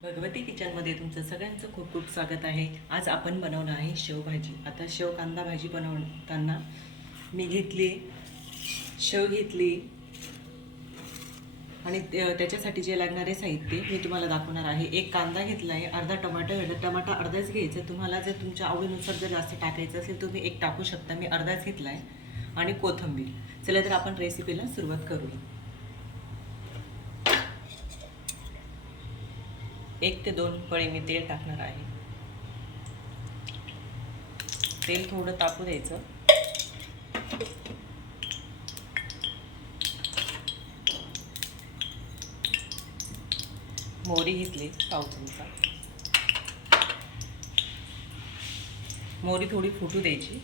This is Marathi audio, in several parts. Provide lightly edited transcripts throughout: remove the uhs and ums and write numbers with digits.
भगवती किचनमध्ये तुमचं सगळ्यांचं खूप खूप स्वागत आहे. आज आपण बनवणार आहे शेवभाजी. आता शेव कांदा भाजी बनवताना मी शेव घेतली आणि त्याच्यासाठी जे लागणारे साहित्य मी तुम्हाला दाखवणार आहे. एक कांदा घेतला आहे, अर्धा टमाटर टमाटा अर्धाच घ्यायचं. तुम्हाला जर तुमच्या आवडीनुसार जर जास्त टाकायचं असेल तुम्ही एक टाकू शकता. मी अर्धाच घेतला आहे आणि कोथिंबीर. चला तर आपण रेसिपीला सुरुवात करूया. 1 ते 2 पळी मी तेल टाकणार आहे. तेल थोडं तापू द्यायचं. मोहरी घेतली पाव चमचा. मोहरी थोडी फुटू द्यायची.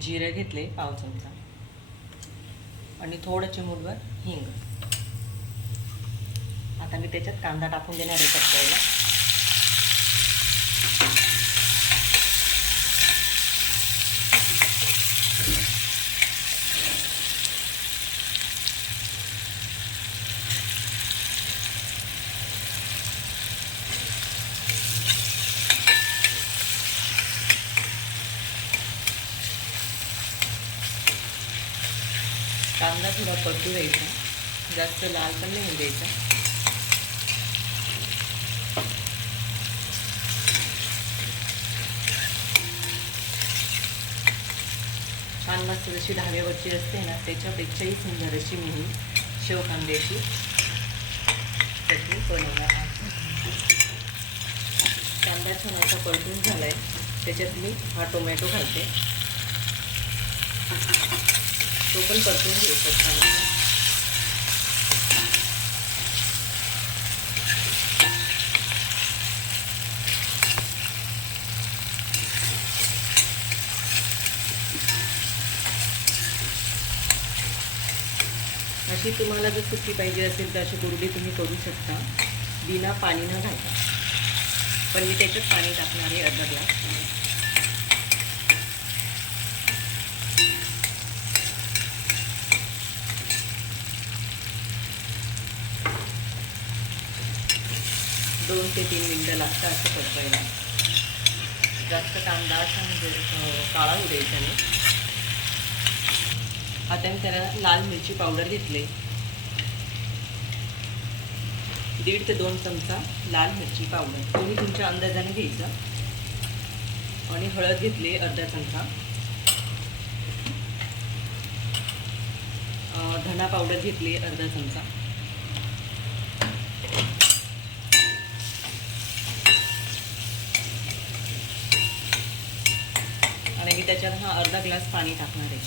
जिरे घेतले पाव चमचा आणि थोडं चिमूटभर हिंग. आता मी त्याच्यात कांदा टाकून देणार आहे कच्चायला. कांदा थोडा परतू द्यायचा, जास्त लाल पण नाही होऊ द्यायचा. छान मस्त जशी ढाब्यावरची असते ना त्याच्यापेक्षाही सुंदर अशी मी शेव कांद्याची चटणी बनवणार आहे. कांदा छान असा परतून झाला आहे, त्याच्यात मी हा टोमॅटो घालते. तो पण परतून घ्यायचा छान. अशी तुम्हाला जर सुकी पाहिजे असेल तर अशी कोरडी तुम्ही करू शकता, बिना पाणी न घालता. पण मी त्याच्यात पाणी टाकणार आहे अर्धा ग्लास. दोन ते 3 मिनटं लागतं असं परतायला. जास्त कांदा असा म्हणजे काळा होऊ द्यायचा नाही. आता मी त्याला लाल मिरची पावडर घेतली, 1.5 ते 2 चमचा लाल मिरची पावडर, तुम्ही तुमच्या अंदाजाने घ्यायचं. आणि हळद घेतली अर्धा चमचा. धना पावडर घेतली अर्धा चमचा. आणि मी त्याच्यात हा अर्धा ग्लास पाणी टाकणार आहे.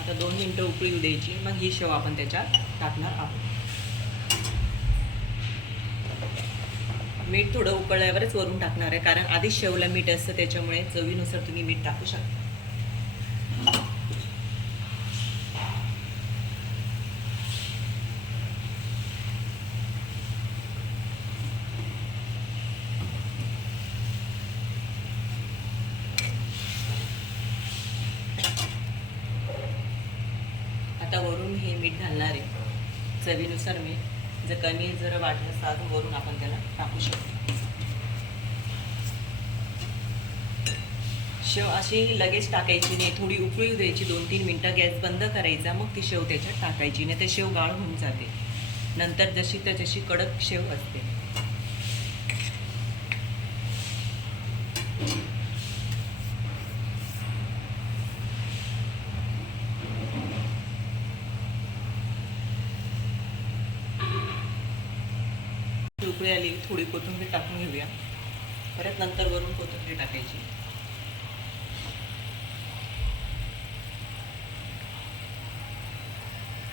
आता 2 मिनटं उकळी येऊ द्यायची, मग ही शेव आपण त्याच्यात टाकणार आहोत. मीठ थोडं उकळल्यावरच वरून टाकणार आहे, कारण आधी शेवला मीठ असतं त्याच्यामुळे चवीनुसार तुम्ही मीठ टाकू शकता. आता वरून हे मीठ घालणार आहे चवीनुसार. मीठ जर कमी जर वाटलं तर वरून आपण त्याला टाकू शकतो. शेव अशी लगेच टाकायची नाही, थोडी उकळी द्यायची, 2-3 मिनटं. गॅस बंद करायचा, मग ती शेव त्याच्यात टाकायची. नाही तर शेव गाळ होऊन जाते नंतर, जशी त्याच्याशी कडक शेव असते. उकळी आली, थोडी कोथिंबीर टाकून घेऊया. परत नंतर वरून कोथिंबीर टाकायची.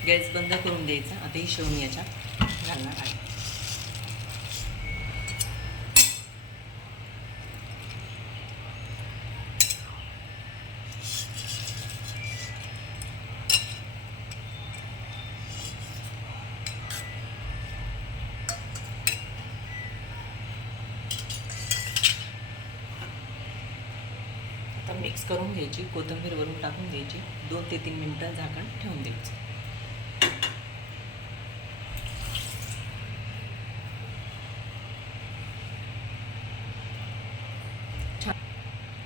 गॅस बंद करून द्यायचा. आता ही शेव मी याच्यात घालणार आहे. मिक्स करून घ्यायची, कोथिंबीर वरून टाकून द्यायची, 2 ते 3 मिनटं झाकण ठेवून द्यायचं.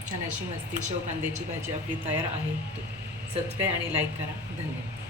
छान अशी मस्ती शेव कांद्याची भाजी आपली तयार आहे. सबस्क्राईब आणि लाईक करा. धन्यवाद.